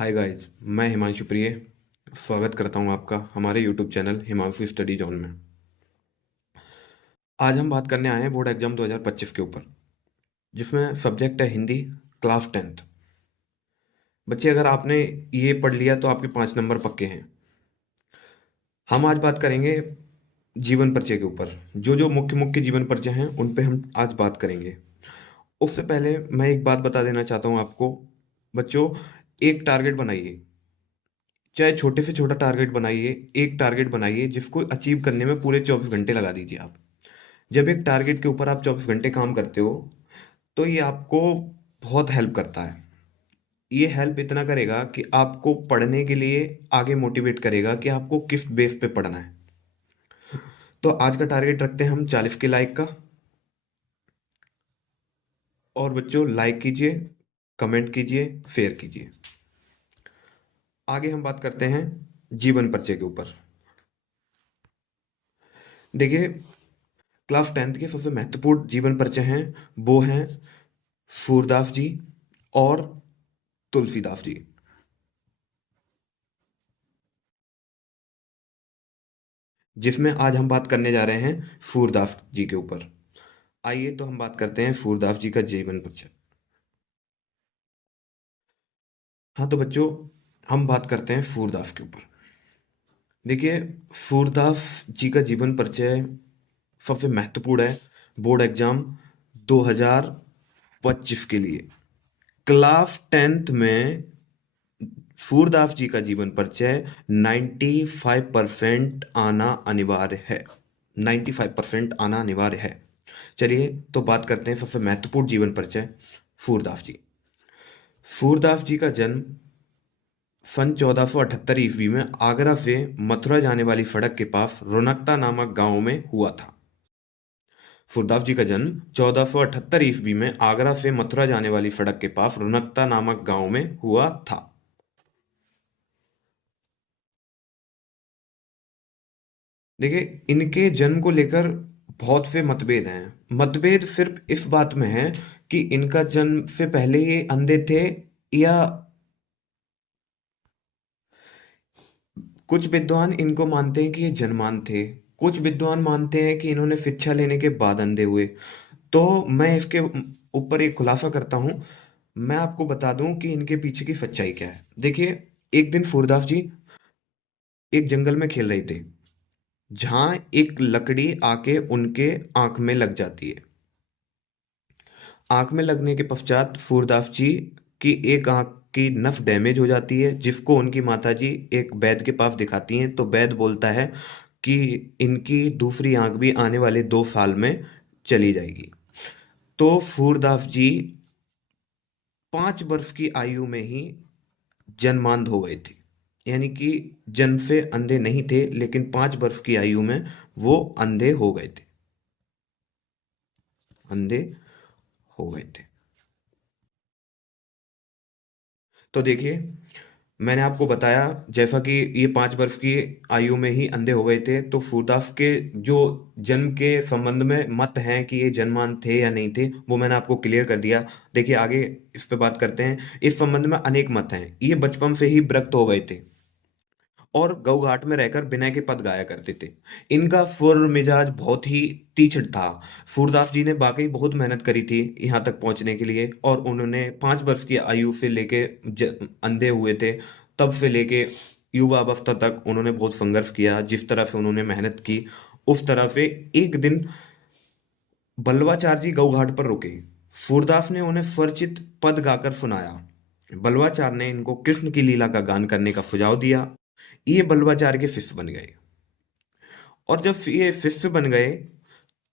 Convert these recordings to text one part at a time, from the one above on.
Hi guys, मैं हिमांशु प्रिय स्वागत करता हूं आपका हमारे YouTube channel Himanshu study zone में। आज हम बात करने आए हैं बोर्ड एग्जाम 2025 के ऊपर, जिसमें सब्जेक्ट है हिंदी, क्लास 10th। बच्चे, अगर आपने ये पढ़ लिया तो आपके 5 नंबर पक्के हैं। हम आज बात करेंगे जीवन परिचय के ऊपर। जो जो मुख्य मुख्य जीवन परिचय हैं उन पे हम आज बात करेंगे। उससे पहले मैं एक बात बता देना चाहता हूं आपको। बच्चों, एक टारगेट बनाइए, चाहे छोटे से छोटा टारगेट बनाइए। एक टारगेट बनाइए जिसको अचीव करने में पूरे 24 घंटे लगा दीजिए आप। जब एक टारगेट के ऊपर आप 24 घंटे काम करते हो तो ये आपको बहुत हेल्प करता है। ये हेल्प इतना करेगा कि आपको पढ़ने के लिए आगे मोटिवेट करेगा कि आपको किस बेस पे पढ़ना है। तो आज का टारगेट रखते हैं हम 40 के लाइक का। और बच्चों, लाइक कीजिए, कमेंट कीजिए, शेयर कीजिए। आगे हम बात करते हैं जीवन परिचय के ऊपर। देखिए, क्लास 10th के सबसे महत्वपूर्ण जीवन परिचय हैं, वो हैं सूरदास जी और तुलसीदास जी। जिसमें आज हम बात करने जा रहे हैं सूरदास जी के ऊपर। आइए तो हम बात करते हैं सूरदास जी का जीवन परिचय। हाँ तो बच्चों, हम बात करते हैं सूरदास के ऊपर। देखिए, सूरदास जी का जीवन परिचय सबसे महत्वपूर्ण है बोर्ड एग्जाम 2025 के लिए। क्लास 10th में सूरदास जी का जीवन परिचय 95% आना अनिवार्य है। 95% आना अनिवार्य है। चलिए तो बात करते हैं सबसे महत्वपूर्ण जीवन परिचय सूरदास जी। सूरदास जी का जन्म सन 1478 ईस्वी में आगरा से मथुरा जाने वाली सड़क के पास रोनकता नामक गांव में हुआ था। सूरदास जी का जन्म 1478 ईस्वी में आगरा से मथुरा जाने वाली सड़क के पास रोनकता नामक गांव में हुआ था। देखिए, इनके जन्म को लेकर बहुत से मतभेद हैं। मतभेद सिर्फ इस बात में है कि इनका जन्म से पहले ये अंधे थे या कुछ विद्वान इनको मानते हैं कि ये जन्मान थे। कुछ विद्वान मानते हैं कि इन्होंने शिक्षा लेने के बाद अंधे हुए। तो मैं इसके ऊपर एक खुलासा करता हूं। मैं आपको बता दूं कि इनके पीछे की सच्चाई क्या है। देखिए, एक दिन सूरदास जी एक जंगल में खेल रहे थे, जहां एक लकड़ी आके उनके आंख में लग जाती है। आंख में लगने के पश्चात सूरदास जी की एक आंख की नस डैमेज हो जाती है, जिसको उनकी माता जी एक वैद्य के पास दिखाती हैं। तो वैद्य बोलता है कि इनकी दूसरी आंख भी आने वाले 2 साल में चली जाएगी। तो सूरदास जी 5 वर्ष की आयु में ही जन्मांध हो गए थे। यानी कि जन्म से अंधे नहीं थे, लेकिन 5 वर्ष की आयु में वो अंधे हो गए थे। अंधे हो गए थे। तो देखिए, मैंने आपको बताया जैसा कि ये 5 वर्ष की आयु में ही अंधे हो गए थे। तो सूरदास के जो जन्म के संबंध में मत हैं कि ये जन्मान थे या नहीं थे, वो मैंने आपको क्लियर कर दिया। देखिए, आगे इस पे बात करते हैं। इस संबंध में अनेक मत हैं। ये बचपन से ही विरक्त हो गए थे और गौ घाट में रहकर विनय के पद गाया करते थे। इनका सुर मिजाज बहुत ही तीक्ष्ण था। सूरदास जी ने वाकई बहुत मेहनत करी थी यहाँ तक पहुंचने के लिए। और उन्होंने 5 वर्ष की आयु से लेके अंधे हुए थे, तब से लेके युवा अवस्था तक उन्होंने बहुत संघर्ष किया। जिस तरह से उन्होंने मेहनत की, उस तरह से एक दिन बल्लवाचार्य जी गौघाट पर रुके। सूरदास ने उन्हें स्वरचित पद गाकर सुनाया। बल्लवाचार्य ने इनको कृष्ण की लीला का गान करने का सुझाव दिया। ये बल्लवाचार्य के शिष्य बन गए। और जब ये शिष्य बन गए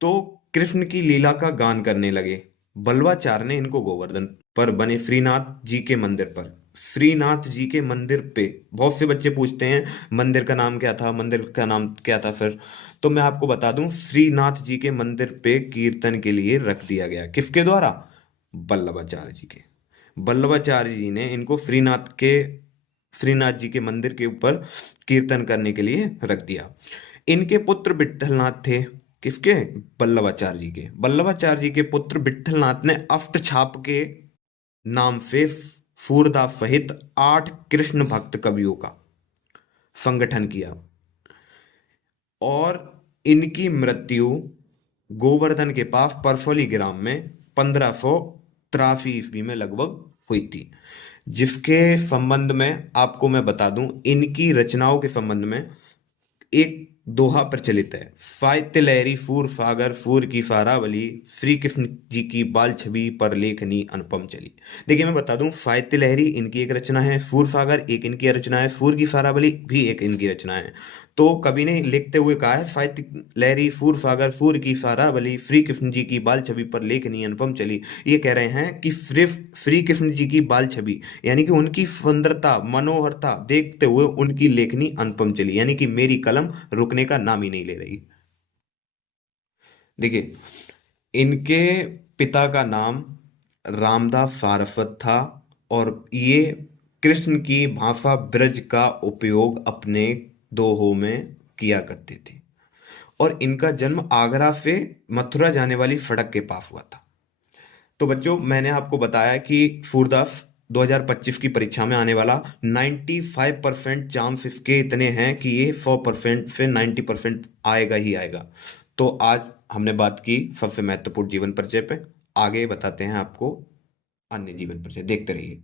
तो कृष्ण की लीला का गान करने लगे। बल्लवाचार्य ने इनको गोवर्धन पर बने श्रीनाथ जी के मंदिर पर, श्रीनाथ जी के मंदिर पे, बहुत से बच्चे पूछते हैं मंदिर का नाम क्या था, मंदिर का नाम क्या था सर। तो मैं आपको बता दूं, श्रीनाथ जी के मंदिर पे कीर्तन के लिए रख दिया गया। किसके द्वारा? बल्लभाचार्य जी के। बल्लभाचार्य जी ने इनको श्रीनाथ जी के मंदिर के ऊपर कीर्तन करने के लिए रख दिया। इनके पुत्र विट्ठलनाथ थे। किसके? बल्लभाचार्य जी के। बल्लभाचार्य जी के पुत्र विट्ठलनाथ ने अष्टछाप के नाम से सूरदास सहित 8 कृष्ण भक्त कवियों का संगठन किया। और इनकी मृत्यु गोवर्धन के पास परसोली ग्राम में 1583 ईस्वी में लगभग हुई थी। जिसके संबंध में आपको मैं बता दूं, इनकी रचनाओं के संबंध में एक दोहा प्रचलित है। साहित्य लहरी फूर सागर फूर की सारावली, श्री कृष्ण जी की बाल छवि पर लेखनी अनुपम चली। देखिए मैं बता दूं, साहित्य लहरी इनकी एक रचना है, फूर सागर एक इनकी रचना है, फूर की सारावली भी एक इनकी रचना है। तो कवि ने लिखते हुए कहा है, साहित्य लहरी फूर सागर फूर की सारावली, श्री कृष्ण जी की बाल छवि पर लेखनी अनुपम चली। ये कह रहे हैं कि सिर्फ श्री कृष्ण जी की बाल छवि यानी कि उनकी सुंदरता मनोहरता देखते हुए उनकी लेखनी अनुपम चली, यानी कि मेरी कलम रुकने का नाम ही नहीं ले रही। देखिए, इनके पिता का नाम रामदास सारस्वत था, और ये कृष्ण की भाषा ब्रज का उपयोग अपने दोहों में किया करते थे। और इनका जन्म आगरा से मथुरा जाने वाली सड़क के पास हुआ था। तो बच्चों, मैंने आपको बताया कि सूरदास 2025 की परीक्षा में आने वाला 95% चांस इसके इतने हैं कि ये 100% से 90% आएगा ही आएगा। तो आज हमने बात की सबसे महत्वपूर्ण जीवन परिचय पे। आगे बताते हैं आपको अन्य जीवन परिचय, देखते रहिए।